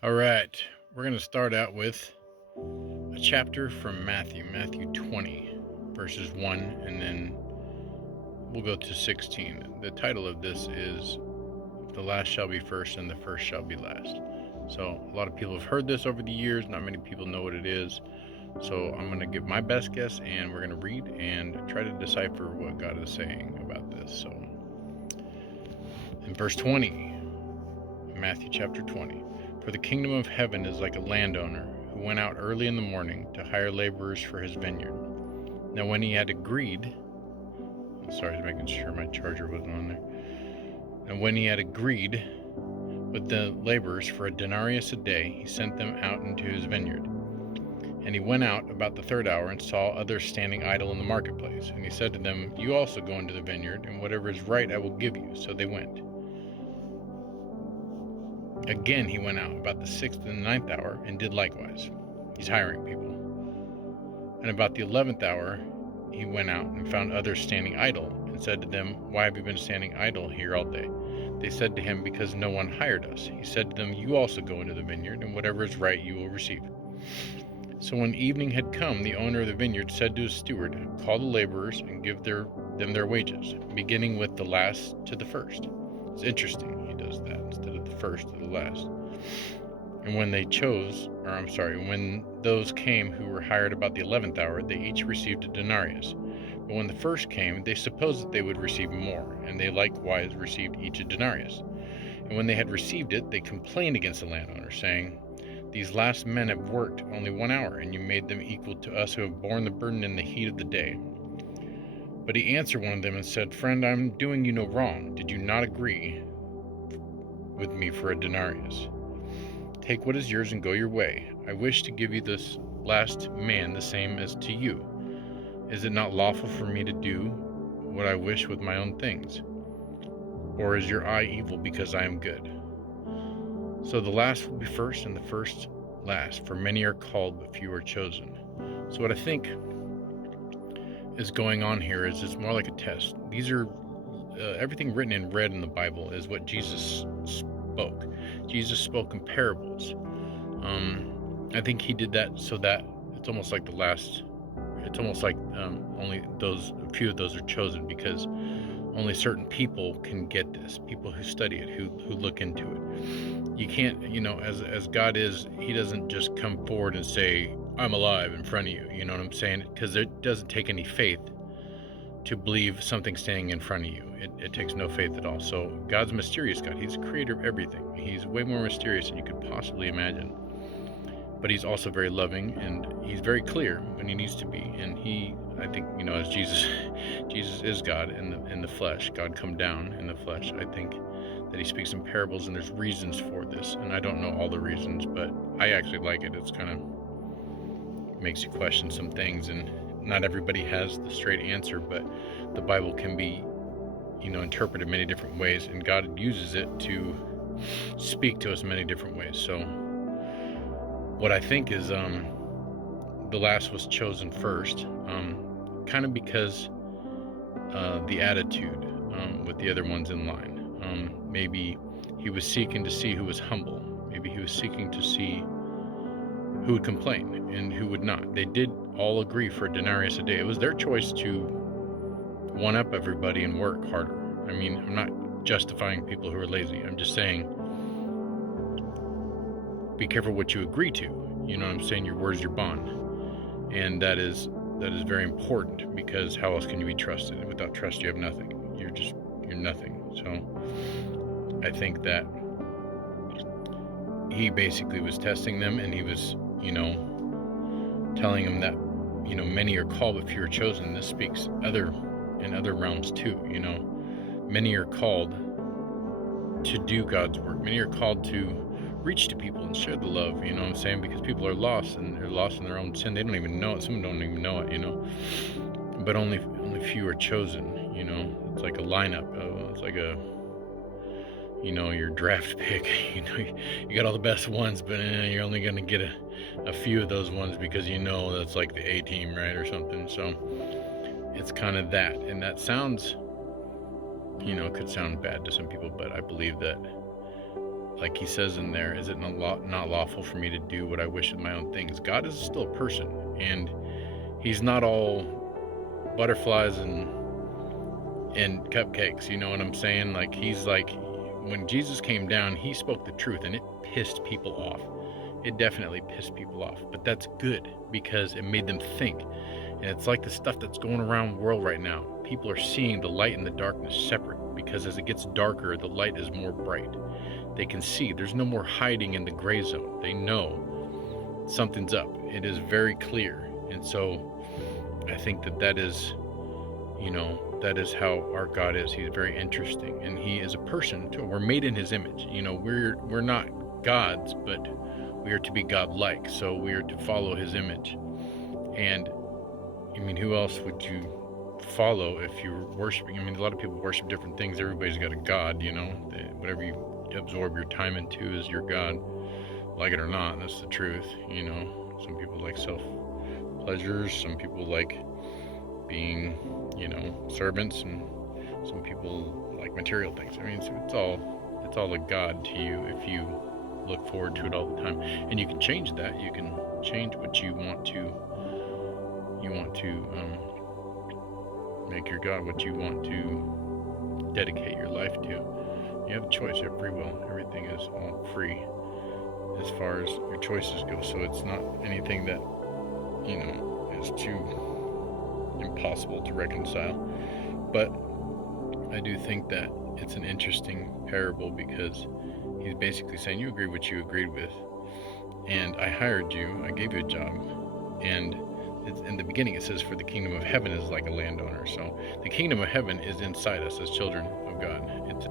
All right, we're going to start out with a chapter from Matthew 20, verses 1, and then we'll go to 16. The title of this is The Last Shall Be First and the First Shall Be Last. So, a lot of people have heard this over the years, not many people know what it is. So, I'm going to give my best guess and we're going to read and try to decipher what God is saying about this. So, in verse 20, Matthew chapter 20. For the kingdom of heaven is like a landowner who went out early in the morning to hire laborers for his vineyard. Now when he had agreed, sorry, making sure my charger wasn't on there. And when he had agreed with the laborers for a denarius a day, he sent them out into his vineyard. And he went out about the third hour and saw others standing idle in the marketplace. And he said to them, You also go into the vineyard, and whatever is right I will give you. So they went. Again he went out about the 6th and the 9th hour and did likewise. He's hiring people. And about the 11th hour he went out and found others standing idle, and said to them, Why have you been standing idle here all day? They said to him, Because no one hired us. He said to them, You also go into the vineyard, and whatever is right you will receive. So when evening had come, the owner of the vineyard said to his steward, Call the laborers and give them their wages, beginning with the last to the first. It's interesting he does that instead of the first to the last. And when those came who were hired about the 11th hour, they each received a denarius. But when the first came, they supposed that they would receive more, and they likewise received each a denarius. And when they had received it, they complained against the landowner, saying, These last men have worked only 1 hour, and you made them equal to us who have borne the burden in the heat of the day. But he answered one of them and said, Friend, I am doing you no wrong. Did you not agree with me for a denarius? Take what is yours and go your way. I wish to give you this last man the same as to you. Is it not lawful for me to do what I wish with my own things? Or is your eye evil because I am good? So the last will be first and the first last, for many are called but few are chosen. So what I think is going on here is it's more like a test. These are everything written in red in the Bible is what Jesus spoke. Jesus spoke in parables. I think he did that so that it's almost like only a few of those are chosen, because only certain people can get this, people who study it, who look into it. You can't, as God is, he doesn't just come forward and say, I'm alive in front of you, you know what I'm saying? Because it doesn't take any faith to believe something standing in front of you. It takes no faith at all. So God's a mysterious God. He's the creator of everything. He's way more mysterious than you could possibly imagine. But he's also very loving, and he's very clear when he needs to be. And I think, as Jesus is God in the flesh. God come down in the flesh. I think that he speaks in parables, and there's reasons for this. And I don't know all the reasons, but I actually like it. It's kind of makes you question some things, and not everybody has the straight answer, but the Bible can be, interpreted many different ways, and God uses it to speak to us in many different ways. So what I think is the last was chosen first, kind of because the attitude with the other ones in line. Maybe he was seeking to see who was humble. Maybe he was seeking to see who would complain and who would not. They did all agree for a denarius a day. It was their choice to one-up everybody and work harder. I mean, I'm not justifying people who are lazy. I'm just saying, be careful what you agree to. You know what I'm saying? Your word is your bond. And that is very important, because how else can you be trusted? Without trust, you have nothing. You're nothing. So I think that he basically was testing them, and he was, telling them that, many are called but few are chosen. This speaks in other realms too. Many are called to do God's work. Many are called to reach to people and share the love, you know what I'm saying? Because people are lost, and they're lost in their own sin. They don't even know it. Some don't even know it, but only few are chosen. It's like a lineup. It's like your draft pick. You got all the best ones, but you're only going to get a few of those ones, because that's like the A team, right, or something. So it's kind of that, and that sounds, could sound bad to some people, but I believe that like he says in there, is it not lawful for me to do what I wish with my own things? God is still a person, and he's not all butterflies and cupcakes. You know what I'm saying? Like, he's like, when Jesus came down, he spoke the truth, and it pissed people off. It definitely pissed people off, but that's good because it made them think. And it's like the stuff that's going around the world right now. People are seeing the light and the darkness separate, because as it gets darker, the light is more bright. They can see. There's no more hiding in the gray zone. They know something's up. It is very clear. And so I think that is, that is how our God is. He's very interesting, and he is a person too. We're made in his image. We're not gods, but we are to be God-like. So we are to follow his image. And I mean, who else would you follow if you're worshiping? I mean, a lot of people worship different things. Everybody's got a God, whatever you absorb your time into is your God, like it or not. That's the truth. Some people like self pleasures, some people like being, servants, and some people like material things. I mean, it's all a God to you if you look forward to it all the time. And you can change that. You can change what you want to make your God, what you want to dedicate your life to. You have a choice. You have free will. Everything is all free as far as your choices go. So it's not anything that is too impossible to reconcile. But I do think that it's an interesting parable, because he's basically saying, you agree what you agreed with, and I hired you, I gave you a job. And in the beginning it says, for the kingdom of heaven is like a landowner. So the kingdom of heaven is inside us as children of God. It's